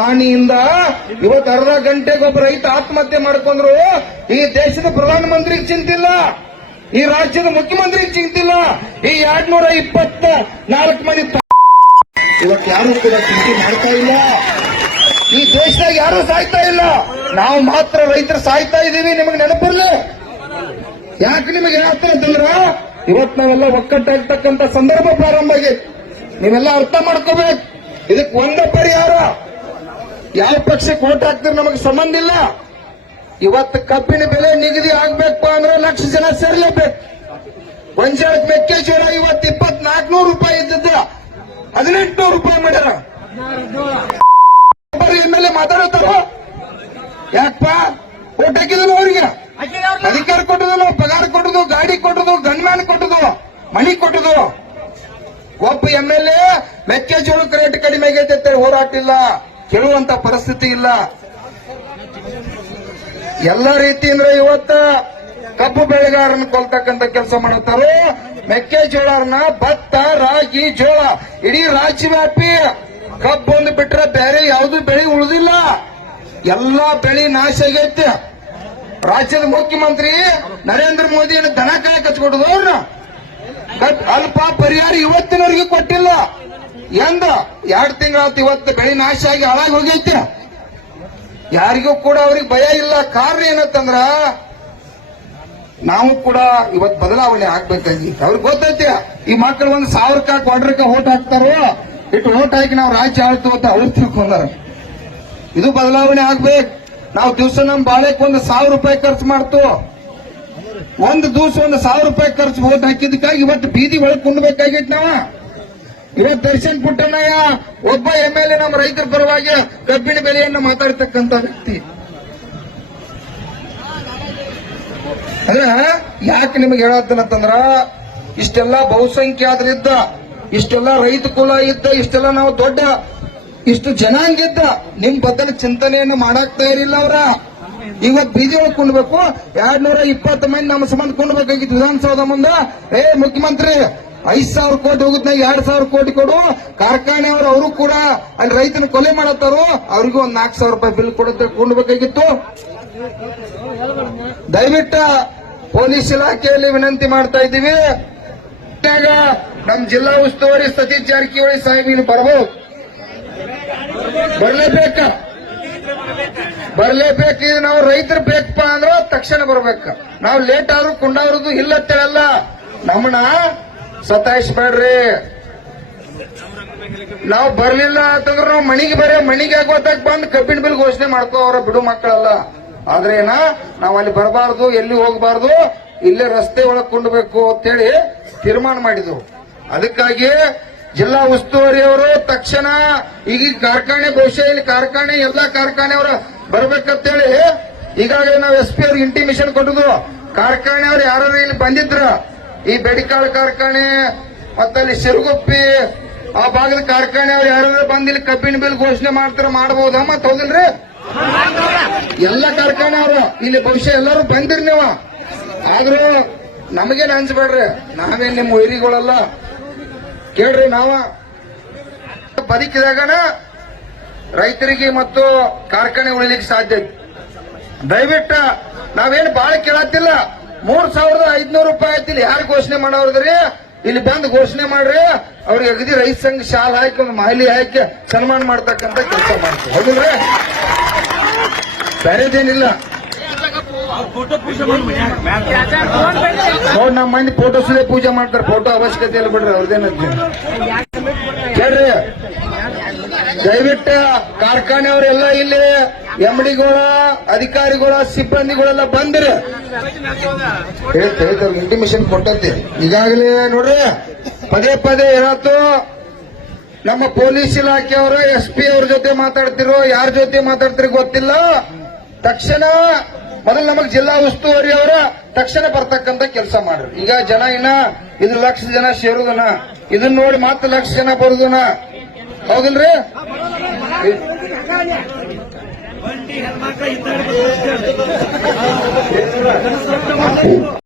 ಹಾನಿಯಿಂದ ಇವತ್ತು ಅರ್ಧ ಗಂಟೆಗೆ ಒಬ್ಬ ರೈತ ಆತ್ಮಹತ್ಯೆ ಮಾಡ್ಕೊಂಡ್ರು, ಈ ದೇಶದ ಪ್ರಧಾನಮಂತ್ರಿಗೆ ಚಿಂತಿಲ್ಲ. ಈ ರಾಜ್ಯದ ಮುಖ್ಯಮಂತ್ರಿಗೆ ಚಿಂತಿಲ್ಲ. ಈ ಎರಡ್ನೂರ ಇಪ್ಪತ್ತ ನಾಲ್ಕು ಮಂದಿ ಇವತ್ತು ಯಾರು ಕೂಡ ಚಿಂತೆ ಮಾಡ್ತಾ ಇಲ್ಲ. ಈ ದೇಶದಾಗ ಯಾರು ಸಾಯ್ತಾ ಇಲ್ಲ. ನಾವು ಮಾತ್ರ ರೈತರು ಸಾಯ್ತಾ ಇದೀವಿ ನಿಮಗೆ ನೆನಪಿರ್ಲಿ ಯಾಕೆ ನಿಮಗೆ ಹೇಳ್ತಾರೆ ಅಂತಂದ್ರ ಇವತ್ತು ನಾವೆಲ್ಲ ಒಕ್ಕಟ್ಟಾಗ್ತಕ್ಕಂತ ಸಂದರ್ಭ ಪ್ರಾರಂಭ ಆಗಿ ನೀವೆಲ್ಲ ಅರ್ಥ ಮಾಡ್ಕೋಬೇಕು. ಇದಕ್ಕೆ ಒಂದೇ ಪರಿಹಾರ. ಯಾವ ಪಕ್ಷಕ್ಕೆ ಓಟ್ ಹಾಕ್ತಾರೆ ನಮಗೆ ಸಂಬಂಧ ಇಲ್ಲ. ಇವತ್ತು ಕಬ್ಬಿನ ಬೆಲೆ ನಿಗದಿ ಆಗ್ಬೇಕು ಅಂದ್ರೆ ಲಕ್ಷ ಜನ ಸೇರ್ಲೇಬೇಕು. ಗೊಂಜಾಳ ಮೆಕ್ಕೆಜೋಳ ಇವತ್ತು ಇಪ್ಪತ್ನಾಲ್ಕನೂರು ರೂಪಾಯಿ ಇದ್ದದ್ದು. ಹದಿನೆಂಟುನೂರು ರೂಪಾಯಿ ಮಾಡ್ಯಾರ. ಎಲ್ ಎ ಮಾತಾಡತಾರ ಯಾಕಪ್ಪ? ಓಟ್ ಹಾಕಿದ್ರು ಅವ್ರಿಗೆ. ಅಧಿಕಾರ ಕೊಟ್ಟದು ಪಗಾರ ಕೊಟ್ಟದು ಗಾಡಿ ಕೊಟ್ಟದು ಗನ್ಮ್ಯಾನ್ ಕೊಟ್ಟದು ಮಣಿ ಕೊಟ್ಟದು ಒಬ್ಬ ಎಂಎಲ್ಎ ಎ ಮೆಕ್ಕೆಜೋಳಕ್ಕೆ ರೇಟ್ ಕಡಿಮೆ ಆಗೈತೆ ಹೋರಾಟಿಲ್ಲ ಕೇಳುವಂತ ಪರಿಸ್ಥಿತಿ ಇಲ್ಲ. ಎಲ್ಲ ರೀತಿಯಿಂದ ಇವತ್ತ ಕಬ್ಬು ಬೆಳೆಗಾರನ ಕೊಲ್ತಕ್ಕಂತ ಕೆಲಸ ಮಾಡುತ್ತಾರೆ? ಮೆಕ್ಕೆಜೋಳನ ಭತ್ತ, ರಾಗಿ, ಜೋಳ, ಇಡೀ ರಾಜ್ಯವ್ಯಾಪಿ ಕಬ್ಬು ಒಂದು ಬಿಟ್ರೆ ಬೇರೆ ಯಾವುದು ಬೆಳೆ ಉಳಿದಿಲ್ಲ. ಎಲ್ಲಾ ಬೆಳೆ ನಾಶ ಆಗೈತೆ. ರಾಜ್ಯದ ಮುಖ್ಯಮಂತ್ರಿ ನರೇಂದ್ರ ಮೋದಿಯನ್ನು ದನ ಕಾಯಕ್ ಹಚ್ಕೊಡುದು ಅವ್ರನ್ನ ಅಲ್ಪ ಪರಿಹಾರ ಇವತ್ತಿನವರಿಗೆ ಕೊಟ್ಟಿಲ್ಲ. ಎಂದ? ಎರಡು ತಿಂಗಳಾತು ಇವತ್ತು ಬೆಳೆ ನಾಶ ಆಗಿ ಹಾಳಾಗಿ ಹೋಗೈತೆ. ಯಾರಿಗೂ ಕೂಡ ಅವ್ರಿಗೆ ಭಯ ಇಲ್ಲ. ಕಾರಣ ಏನತ್ತಂದ್ರ ನಾವು ಕೂಡ ಇವತ್ತು ಬದಲಾವಣೆ ಆಗ್ಬೇಕಾಗಿತ್ತು ಅವ್ರಿಗೆ ಗೊತ್ತೈತೆ, ಈ ಮಕ್ಕಳು ಒಂದು ಸಾವಿರಕ್ಕ ಕ್ವಾರ್ಟರ್ಕ ಓಟ್ ಹಾಕ್ತಾರೋ? ಇಟ್ಟು ಓಟ್ ಹಾಕಿ ನಾವು ರಾಜ್ಯ ಆಳ್ತು ಅಂತ ಅವ್ರು ತಿಳ್ಕೊಂಡಾರ. ಇದು ಬದಲಾವಣೆ ಆಗ್ಬೇಕು. ನಾವು ದಿವಸ ನಮ್ ಬಾಳೆಕ್ ಒಂದು ಸಾವಿರ ರೂಪಾಯಿ ಖರ್ಚು ಮಾಡ್ತು. ಒಂದು ದಿವಸ ಒಂದು ಸಾವಿರ ರೂಪಾಯಿ ಖರ್ಚು ಓಟ್ ಹಾಕಿದ್ದಕ್ಕಾಗಿ ಇವತ್ತು ಬೀದಿ ಒಳಗೆ ಕುಂಡ್ಬೇಕಾಗಿತ್ತು ನಾವ. ಇವತ್ತು ದರ್ಶನ್ ಪುಟ್ಟಣ್ಣಯ್ಯ ಒಬ್ಬ ಎಂ ಎಲ್ ಎ ನಮ್ಮ ರೈತರ ಪರವಾಗಿ ಕಬ್ಬಿನ ಬೆಲೆಯನ್ನು ಮಾತಾಡ್ತಕ್ಕಂತ ವ್ಯಕ್ತಿ. ಅಲ್ಲ ಯಾಕೆ ನಿಮಗೆ ಹೇಳತ್ತಂದ್ರ ಇಷ್ಟೆಲ್ಲ ಬಹುಸಂಖ್ಯಾತರಿದ್ದ ಇಷ್ಟೆಲ್ಲ ರೈತ ಕುಲ ಇದ್ದ, ಇಷ್ಟೆಲ್ಲ ನಾವು ದೊಡ್ಡ, ಇಷ್ಟು ಜನಾಂಗ ಇದ್ದ, ನಿಮ್ ಬದಲ ಚಿಂತನೆಯನ್ನು ಮಾಡಾಕ್ತಾ ತಯಾರಿಲ್ಲ ಅವ್ರ. ಇವತ್ ಬೀದಿ ಒಳಗೆ ಕುಂಡ್ಬೇಕು ಎರಡ್ ನೂರ ಇಪ್ಪತ್ತು ಮಂದಿ ನಮ್ಮ ಸಂಬಂಧ ಕುಂಡ್ಬೇಕಾಗಿತ್ತು ವಿಧಾನಸೌಧ ಮುಂದ. ಏ ಮುಖ್ಯಮಂತ್ರಿ ಐದ್ ಸಾವಿರ ಕೋಟಿ ಹೋಗುತ್ತ ಎರಡ್ ಸಾವಿರ ಕೋಟಿ ಕೊಡು. ಕಾರ್ಖಾನೆ ಅವರು ಕೂಡ ಅಲ್ಲಿ ರೈತನ ಕೊಲೆ ಮಾಡತ್ತಾರು, ಅವ್ರಿಗೂ ಒಂದ್ ನಾಲ್ಕು ಸಾವಿರ ರೂಪಾಯಿ ಬಿಲ್ ಕೊಡುತ್ತೆ, ಕೊಂಡ್ಬೇಕಾಗಿತ್ತು. ದಯವಿಟ್ಟು ಪೊಲೀಸ್ ಇಲಾಖೆಯಲ್ಲಿ ವಿನಂತಿ ಮಾಡ್ತಾ ಇದ್ದೀವಿ. ನಮ್ ಜಿಲ್ಲಾ ಉಸ್ತುವಾರಿ ಸತೀಶ್ ಜಾರಕಿಹೊಳಿ ಸಾಹೇಬ್ ಇಲ್ಲಿ ಬರ್ಬೋದು. ಬರ್ಲೇಬೇಕ? ಬರ್ಲೇಬೇಕು? ನಾವು ರೈತರು ಬೇಕಪ್ಪ ಅಂದ್ರೆ ತಕ್ಷಣ ಬರ್ಬೇಕ. ನಾವು ಲೇಟ್ ಆದ್ರೂ ಕೊಂಡವ್ರದ್ದು ಇಲ್ಲ ತೇಳಲ್ಲ ನಮ್ಮನ್ನ ಸತಾಯಿಸ್ಬೇಡ್ರಿ ನಾವು ಬರ್ಲಿಲ್ಲ ಅಂತಂದ್ರೆ ನಾವು ಮಣಿಗೆ ಬರೇ ಮಣಿಗೆ ಆಗೋತಾಗ ಬಂದು ಕಬ್ಬಿನ ಬಿಲ್ ಘೋಷಣೆ ಮಾಡ್ಕೋ ಅವ್ರ ಬಿಡು ಮಕ್ಕಳಲ್ಲ. ಆದ್ರೆ ಏನ? ನಾವು ಅಲ್ಲಿ ಬರಬಾರ್ದು, ಎಲ್ಲಿ ಹೋಗಬಾರ್ದು, ಇಲ್ಲೇ ರಸ್ತೆ ಒಳಗ್ ಕೊಂಡ್ಬೇಕು ಅಂತೇಳಿ ತೀರ್ಮಾನ ಮಾಡಿದ್ರು ಅದಕ್ಕಾಗಿ ಜಿಲ್ಲಾ ಉಸ್ತುವಾರಿ ಅವರು ತಕ್ಷಣ ಈಗ ಕಾರ್ಖಾನೆ ಬಹುಶಃ ಇಲ್ಲಿ ಕಾರ್ಖಾನೆ, ಎಲ್ಲಾ ಬರ್ಬೇಕಂತ ಬರ್ಬೇಕಂತೇಳಿ ಈಗಾಗಲೇ ನಾವು ಎಸ್ ಪಿ ಅವ್ರಿಗೆ ಇಂಟಿಮೇಷನ್ ಕೊಟ್ಟಿದ್ರು ಕಾರ್ಖಾನೆ ಅವ್ರು ಯಾರು ಇಲ್ಲಿ ಬಂದಿದ್ರ ಈ ಬೆಡಿಕಾಳ್ ಕಾರ್ಖಾನೆ, ಮತ್ತಲ್ಲಿ ಸಿರುಗುಪ್ಪಿ, ಆ ಭಾಗದ ಕಾರ್ಖಾನೆ ಅವ್ರು ಯಾರು ಬಂದ್ ಇಲ್ಲಿ ಕಬ್ಬಿನ ಬಿಲ್ ಘೋಷಣೆ ಮಾಡ್ತಾರ ಮಾಡಬಹುದ ಮತ್ ಹೌದಿಲ್ರಿ ಎಲ್ಲ ಕಾರ್ಖಾನೆ ಅವರು, ಇಲ್ಲಿ ಭವಿಷ್ಯ ಎಲ್ಲರೂ ಬಂದಿರಿ ನೀವು. ಆದ್ರೂ ನಮಗೇನ್ ಅನ್ಸ್ಬೇಡ್ರಿ, ನಾವೇನ್ ನಿಮ್ಮ ವೈರಿಗಳಲ್ಲ. ಕೇಳ್ರಿ ನಾವ. ಬದುಕಿದಾಗನ ರೈತರಿಗೆ ಮತ್ತು ಕಾರ್ಖಾನೆ ಉಳಿಲಿಕ್ಕೆ ಸಾಧ್ಯ ಐತಿ. ದಯವಿಟ್ಟು ನಾವೇನು ಬಾಳ ಕೇಳತ್ತಿಲ್ಲ. ಮೂರ್ ಸಾವಿರದ ಐದ್ನೂರು ರೂಪಾಯಿ ಇಲ್ಲಿ. ಯಾರು ಘೋಷಣೆ ಮಾಡೋರ್ದ್ರಿ? ಇಲ್ಲಿ ಬಂದು ಘೋಷಣೆ ಮಾಡ್ರಿ. ಅವ್ರಿಗೆ ಅಗದಿ ರೈತ ಸಂಘ ಶಾಲ್ ಹಾಕಿ, ಒಂದು ಹಾಕಿ ಸನ್ಮಾನ ಮಾಡ್ತಕ್ಕಂತ ಕೆಲಸ ಮಾಡ್ತೀವಿ. ಹೌದಿಲ್ರಿ? ಬೇರೆದೇನಿಲ್ಲ. ನೋಡ್ ನಮ್ಮ ಮಂದಿ ಫೋಟೋ ಸುದೇ ಪೂಜೆ ಮಾಡ್ತಾರೆ. ಫೋಟೋ ಅವಶ್ಯಕತೆ ಇಲ್ಲ ಬಿಡ್ರಿ ಅವ್ರದೇನ ಕೇಳ್ರಿ. ದಯವಿಟ್ಟು ಕಾರ್ಖಾನೆಯವರೆಲ್ಲ ಇಲ್ಲಿ ಎಂಡಿಗಳ ಅಧಿಕಾರಿಗಳ ಸಿಬ್ಬಂದಿಗಳೆಲ್ಲ ಬಂದರು. ಇಂಟಿಮೇಷನ್ ಕೊಟ್ಟಂತೆ. ಈಗಾಗಲೇ ನೋಡ್ರಿ ಪದೇ ಪದೇ ಏನಾಯ್ತು? ನಮ್ಮ ಪೊಲೀಸ್ ಇಲಾಖೆಯವರು ಎಸ್ ಪಿ ಅವ್ರ ಜೊತೆ ಮಾತಾಡ್ತಿರೋ ಯಾರ ಜೊತೆ ಮಾತಾಡ್ತಿರೋ ಗೊತ್ತಿಲ್ಲ. ತಕ್ಷಣ ಮೊದಲು ನಮಗ್ ಜಿಲ್ಲಾ ಉಸ್ತುವಾರಿ ಅವರ ತಕ್ಷಣ ಬರ್ತಕ್ಕಂತ ಕೆಲಸ ಮಾಡ್ರಿ. ಈಗ ಜನ ಇನ್ನ ಇದ್ರ ಲಕ್ಷ ಜನ ಸೇರುದನ. ಇದನ್ನ ನೋಡಿ ಮತ್ತೆ ಲಕ್ಷ ಜನ ಬರುದನ. ಹೌದಿಲ್ರಿ